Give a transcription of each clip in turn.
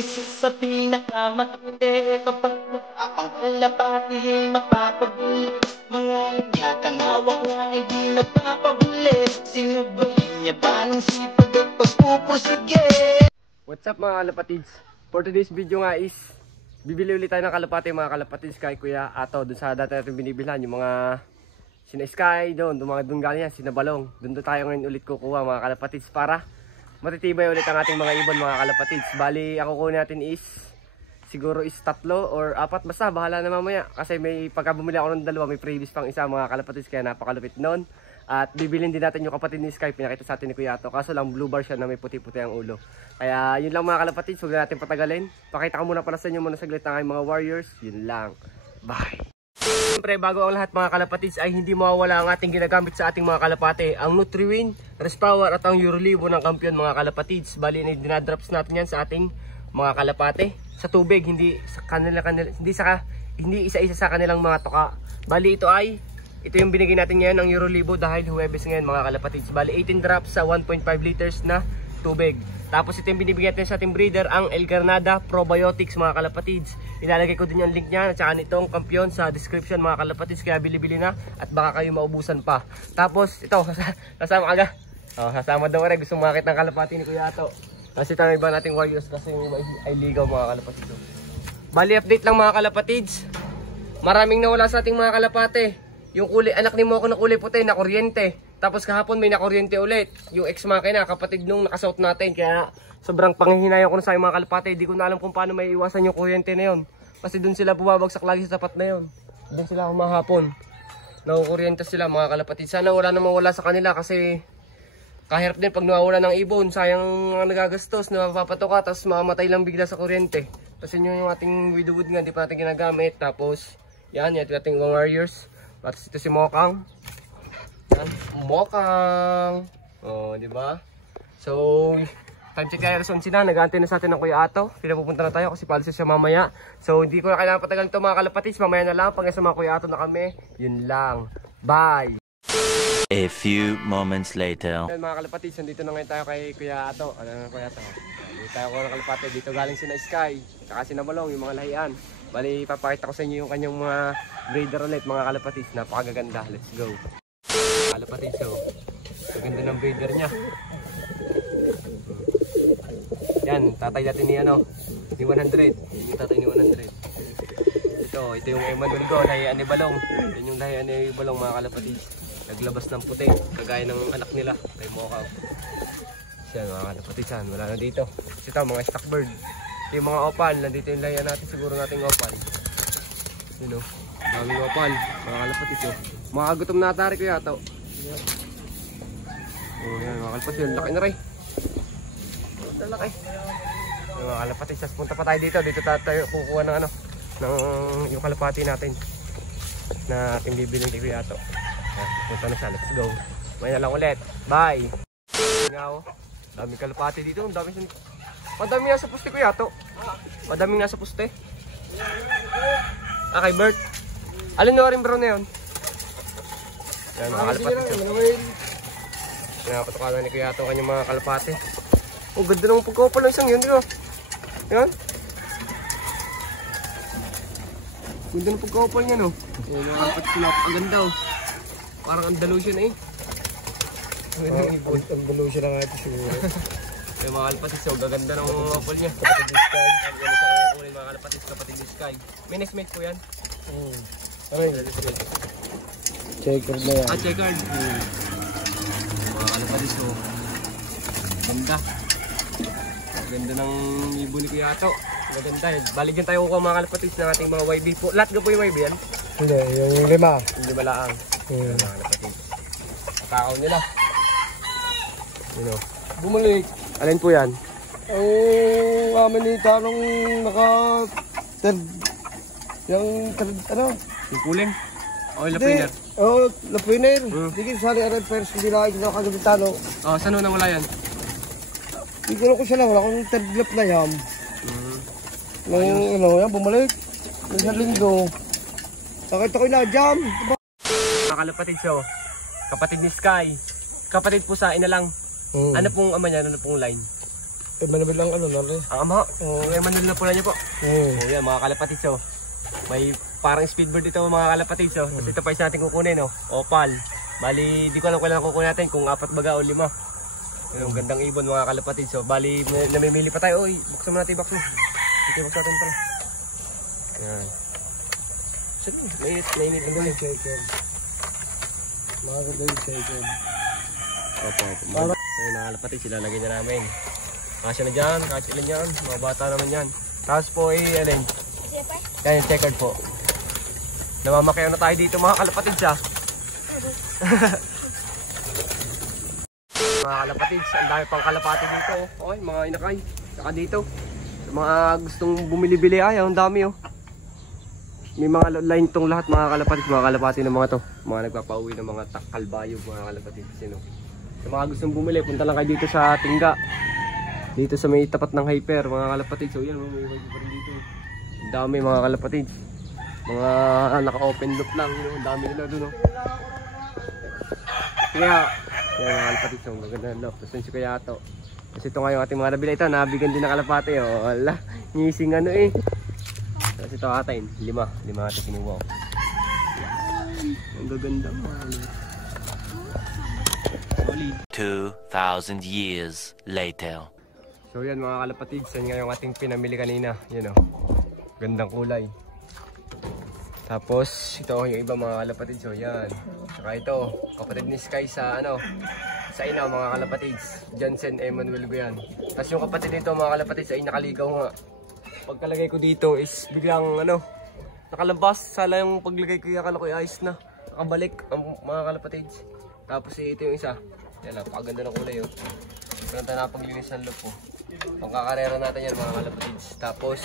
isa sa pinakamatindi. Kapag ang kalapati mapapabili, mga inyatang hawak na hindi napapabili. Sinubayin niya ba ng sipag at pagpupursige? What's up mga kalapatids? For today's video nga is bibili ulit tayo ng kalapati mga kalapatids kay Kuya Ato. Doon sa dati natin binibilhan yung mga sina Sky doon, mga doon galing yan, sina Balong. Doon tayo ngayon ulit kukuha mga kalapatids para matitibay ulit ang ating mga ibon mga kalapatids. Bali ang kukuha natin is siguro is 3 or 4, basta bahala na mamaya. Kasi may pagka bumili ako ng 2 may previous pang isa mga kalapatids kaya napakalupit noon. At bibilin din natin yung kapatid ni Sky, pinakita sa atin ni Kuya Ato. Kaso lang blue bar siya na may puti-puti ang ulo. Kaya yun lang mga kalapatids, huwag na natin patagalin. Pakita ko muna pala sa inyo muna saglit ang mga warriors. Yun lang. Bye! Siyempre bago ang lahat mga kalapatids ay hindi mawawala ang ating ginagamit sa ating mga kalapate. Ang Nutriwin, Rest Power at ang Eurolibo ng kampiyon mga kalapatids. Bali na dinadrops natin yan sa ating mga kalapate. Sa tubig, hindi isa-isa sa kanilang mga toka. Bali ito yung binigay natin ngayon, ang Eurolibo, dahil Huwebes ngayon mga kalapatids. Bali 18 drops sa 1.5 liters na tubig. Tapos ito yung binibigay natin sa ating breeder, ang El Granada Probiotics mga kalapatids. Ilalagay ko din yung link niya at saka nitong kampiyon sa description mga kalapatids. Kaya bili-bili na at baka kayo maubusan pa. Tapos ito, sasama aga. Sasama daw rin, gusto makakit ng kalapati ni Kuya Ato. Kasi tayo iba nating warriors kasi yung ay ligaw mga kalapatids. Bali update lang mga kalapatids. Maraming nawala sa ating mga kalapate. Yung kulay, anak ni Moko na kulay puti na kuryente. Tapos kahapon may nakuryente ulit. Yung ex makina, kapatid nung nakasuot natin. Kaya sobrang panghihinayang ko na sa mga kalapate. Di ko na alam kung paano may iwasan yung kuryente na yun. Kasi dun sila bumabagsak lagi sa tapat na yun. Dun sila humahapon. Nakukuryente sila mga kalapate. Sana wala namang wala sa kanila kasi kahirap din pag nawawala ng ibon. Sayang nagagastos, napapatoka. Tapos mamamatay lang bigla sa kuryente. Tapos yun yung ating widowwood nga, di pa natin ginagamit. Tapos yan, yung ating warriors. At ito si Mokang. Yan, Mokang. Oh, di ba? So, time check kaya rason sila. Nag-aantay na sa atin ng Kuya Ato. Pinapupunta na tayo kasi palisis siya mamaya. So, hindi ko na kailangan patagal ito mga kalapatids. Mamaya na lang. Pag sa mga Kuya Ato na kami, yun lang. Bye! A few moments later. Yan mga kalapatids, nandito na ngayon tayo kay Kuya Ato. Ano na Kuya Ato? Dito tayo ko ng kalapatids. Dito galing sina Sky. Tsaka sina Balong, yung mga lahian. Bali, papakita ko sa inyo yung kanyang mga breeder ulit mga kalapatids. Napakaganda. Let's go. Kalapatids, so maganda ng breeder niya. Yan, tatay natin ni ni 100. Yung tatay ni 100. Ito yung Emmanuel Go, lahian ni Balong. Yan yung lahian ni Balong mga kalapatids. Naglabas ng puti, kagaya ng anak nila kay Mokaw. Yan mga kalapatids, wala na dito. Ito mga stock bird. Yung mga opal, nandito yung layan natin, siguro nating opal. Yun o, daming opal, mga kalapatids o. Makakagutom na atari ko yata o. Yan mga kalapatids, laki na rin. Laki. Yung mga kalapatids, punta pa tayo dito tayo kukuha ng ng yung kalapati natin na ating bibiling kay Kuya Ato. Punta na siya, let's go. May na lang ulit, bye. Nga o, daming kalapati dito, madami nga sa puste Kuya Ato. Madami nga sa puste. Kay Bert. Alin na rin bro na yun? Yan mga kalapati. Pinapatukalan ni Kuya Ato kanyang mga kalapati. Oh, ganda ng pagkopal ng isang yun, di ba? Yan. Ganda ng pagkopal niya, no? Oh, mga kalapati sila, napakaganda oh. Parang Andalusian eh. Andalusian na nga ito siguro. Yung mga kalapatids, so gaganda ng opal niya. Kapatid ni Sky. Yan sa kukunin mga kalapatids, kapatid ni Sky. May nesmate po yan. Aray. Checkered na yan. Checkered. Mga kalapatids, so ganda. Ganda ng ibon ni Kuya Ato. Maganda. Balik din tayo kukuha mga kalapatids ng ating mga YB po. Lahat ka po yung YB yan? Hindi, yung 5. Yung 5 laang. Mga kalapatids. Kakao nila. Yun o. Bumalik. Alin po yan? Ang amin ni Tanong yung Yung puling? O yung lapiner? Oo, lapiner. Hindi ko sali rin first, hindi lang ako nakagawin Tanong. Saan na wala yan? Hindi ko siya lang, wala akong third lap na yan. Yan, bumalik. Isang linggo. Nakita ko yung na-jam. Mga kalapatid siya, kapatid ni Sky. Kapatid po sa ina lang. Ano pong ama niya, ano pong line? Manabil lang ano, Nore? Ang ama, Emmanuel na pula niyo po. Oo. Yan mga kalapatids oh. May parang speedbird dito mga kalapatids oh. Tapos ito pa isa natin kukunin oh. Opal. Bali, di ko alam kailan kukunin natin kung 4 baga o 5. Yung gandang ibon mga kalapatids oh. Bali, namimili pa tayo. Oy, buksan mo natin yung box mo. Ito box natin pala. Yan. Sige, nainit ang gawin. Makakaganda yung chicken. Opo. Ayun mga kalapatids, ilalagay na namin. Kasya na dyan, kasya na dyan. Mga bata naman yan. Tapos po alin? Yan yung checkered po. Namamakayaw na tayo dito mga kalapatids ah. Mga kalapatids, ang dami pang kalapati dito. Okay, mga inakay. Saka dito. Sa mga gustong bumili-bili ay, ang dami oh. May mga line tong lahat mga kalapati ng mga to. Mga nagpapauwi ng mga kalbayo mga kalapatids. Sino? Sa mga gustong bumili, punta lang kayo dito sa Tingga. Dito sa may tapat ng hyper mga kalapatids. So yan, may hyper dito. Ang dami mga kalapatids. Mga naka-open loop lang. Ang dami nila doon oh. Kaya, yan mga kalapatids. Ang maganda look. Tapos yun si Kuyato. Kasi ito nga yung ating mga nabila ito. Nabigan din ng kalapati oh. Wala, ngising ano eh. Tapos ito atin, 5 ating kinuha ko. Ang gaganda mga 2,000 years later. So yan mga kalapatids, yan nga yung ating pinamili kanina. Yan o, gandang kulay. Tapos ito yung iba mga kalapatids. So yan, saka ito, kapatid ni Sky sa ano, sa ina mga kalapatids, Johnson Emmanuel ko yan. Tapos yung kapatid nito mga kalapatids ay nakaligaw nga. Pagkalagay ko dito is biglang ano, nakalabas. Sala yung paglagay ko yung akala ko ayos na. Nakabalik ang mga kalapatids. Tapos ito yung isa. Yan lang, pakaganda ng kulay oh. Ganda na paglinis ng loop po. Pangkakarera natin yan mga kalapatids. Tapos,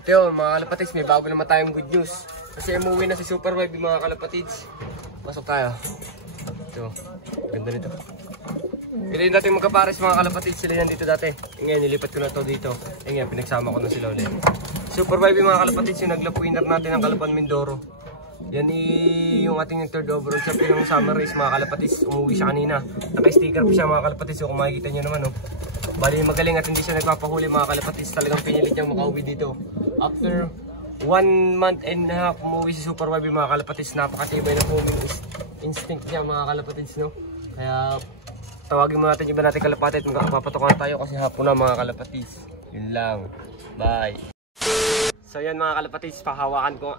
ito yun mga kalapatids, may bago naman tayong good news. Kasi umuwi na si Super Vibe mga kalapatids. Masok tayo. Ito, ganda nito. Piliin natin magkapares mga kalapatids. Sila yan dito dati. Ngayon, nilipat ko na to dito. Ngayon, pinagsama ko na sila ulit. Super Vibe mga kalapatids, yung nag-lap winner natin ng Kalapan Mindoro. Yan yung ating third overall sa pinong summer race mga kalapatids. Umuwi siya kanina. Naka-sticker pa siya mga kalapatids. So kung makikita nyo naman oh. Bali magaling at hindi siya nagpapahuli mga kalapatids. Talagang pinilit niyang makauwi dito. After 1 month and a half umuwi si Super Vibe mga kalapatids. Napakatibay ng homing instinct niya mga kalapatids no. Kaya tawagin mo natin yung iba natin kalapati at magpapatokan tayo kasi hapon na mga kalapatids. Yun lang. Bye. So yan mga kalapatids, pahawakan ko.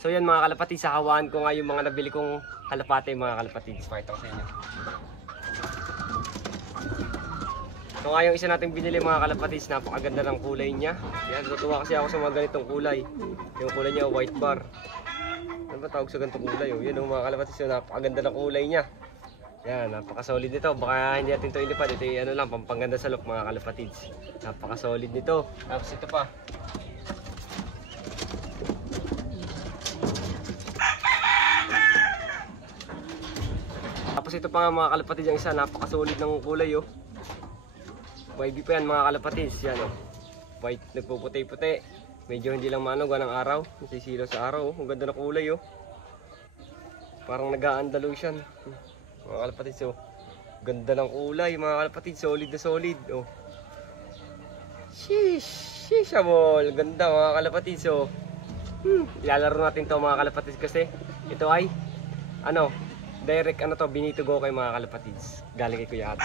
So yan mga kalapatids, hahawakan ko nga yung mga nabili kong kalapate mga kalapatids. Pakita ko sa inyo. Ito nga yung isa natin binili mga kalapatids, napakaganda ng kulay niya. Yan, natuwa kasi ako sa mga ganitong kulay. Yung kulay niya, white bar. Ano ba tawag sa ganitong kulay? Oh? Yan yung mga kalapatids, napakaganda ng kulay niya. Yan, napaka-solid nito. Baka hindi natin ito ilipad. Ito yung ano lang, pampaganda sa look mga kalapatids. Napaka-solid nito. Tapos ito pa. Tapos ito pa nga mga kalapatids, yung isa, napaka-solid ng kulay oh. YB pa yan mga kalapatids. Yan oh. White, nagpuputi-puti. Medyo hindi lang manog ng araw. Nasisilaw sa araw oh. Ang ganda ng kulay oh. Parang nag-a-Andalusian. Mga kalapatids oh. Ganda ng kulay mga kalapatids. Solid na solid oh. Sheesh ball. Ganda mga kalapatids oh. Ilalaro natin to mga kalapatids kasi ito ay ano, direct ano to, Benito Go kay mga kalapatids. Galing kay Kuya Ato.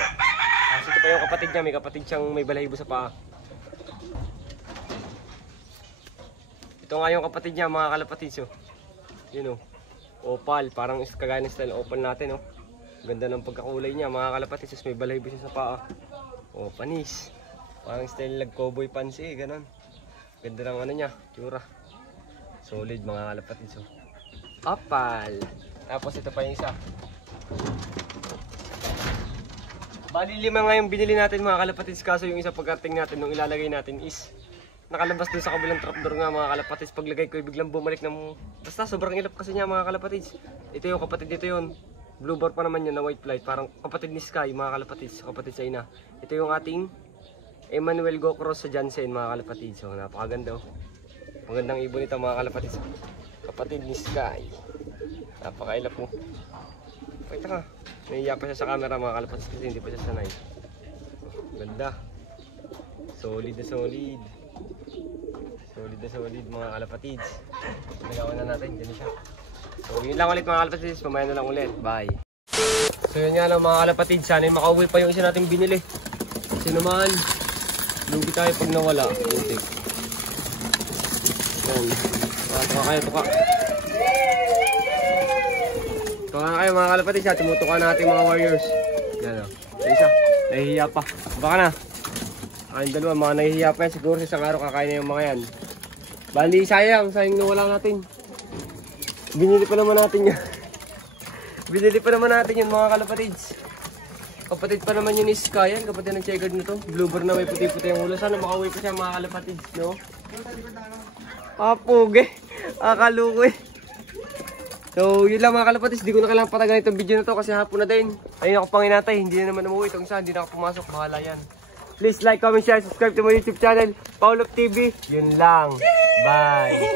Kasi ito pa yung kapatid niya, may kapatid siyang may balahibo sa paa. Ito nga yung kapatid niya mga kalapatids oh. Yun oh. Opal, parang kagaya ng style opal natin oh. Ganda ng pagkakulay niya mga kalapatids. May balahibo siya sa paa. Oh, panis. Parang style lag cowboy pants eh, ganun. Ganda ng ano niya, tsura. Solid mga kalapatids oh. Opal. Tapos ito pa yung isa. Bali 5 nga yung binili natin mga kalapatids. Kaso yung isa pagkarting natin nung ilalagay natin is nakalabas dun sa kabilang trapdoor nga mga kalapatids. Paglagay ko biglang bumalik ng basta sobrang ilap kasi niya mga kalapatids. Ito yung kapatid nito yun. Blue bar pa naman yun na white flight. Parang kapatid ni Sky mga kalapatids. Kapatid sa ina. Ito yung ating Emmanuel Go Cross sa Jansen mga kalapatids. So napakaganda oh. Magandang ibon ito mga kalapatids. Kapatid ni Sky. Napakailap mo. Pakita ka. Nahiya pa siya sa camera mga kalapatids kasi hindi pa siya sanay. Ganda. Solid na solid. Solid na solid mga kalapatids. Nagawa na natin, dyan na siya. So yun lang ulit mga kalapatids, mamaya na lang ulit. Bye. So yun nga lang mga kalapatids, sana yung makauwi pa yung isa nating binili. Kasi naman, lugi tayo pag nawala. Putik. Yan. Tuka kayo, tuka. Tuka kayo mga kalapatids, tumutuka natin mga warriors. Yan o. Isa, nahihiya pa. Baka na. Ang dalawa, mga nahihiya pa yan. Siguro sa isang araw kakain na yung mga yan. Bali, sayang na wala natin. Binili pa naman natin yan. Binili pa naman natin yun mga kalapatids. Kapatid pa naman yun is Kayan, kapatid ng checkered na to. Bluebird na may puti-puti ang ulo. Sana makauwi pa siya mga kalapatids, no? Puge. Akaluko eh. So, yun lang mga kalapatids. Di ko na kailangang patagan itong video na to kasi hapon na din. Ayun ako pang inatay. Hindi na naman umuwi. Itong isa, hindi na ako pumasok. Bahala yan. Please like, comment, share, subscribe to my YouTube channel, Paulop TV. Yun lang. Bye.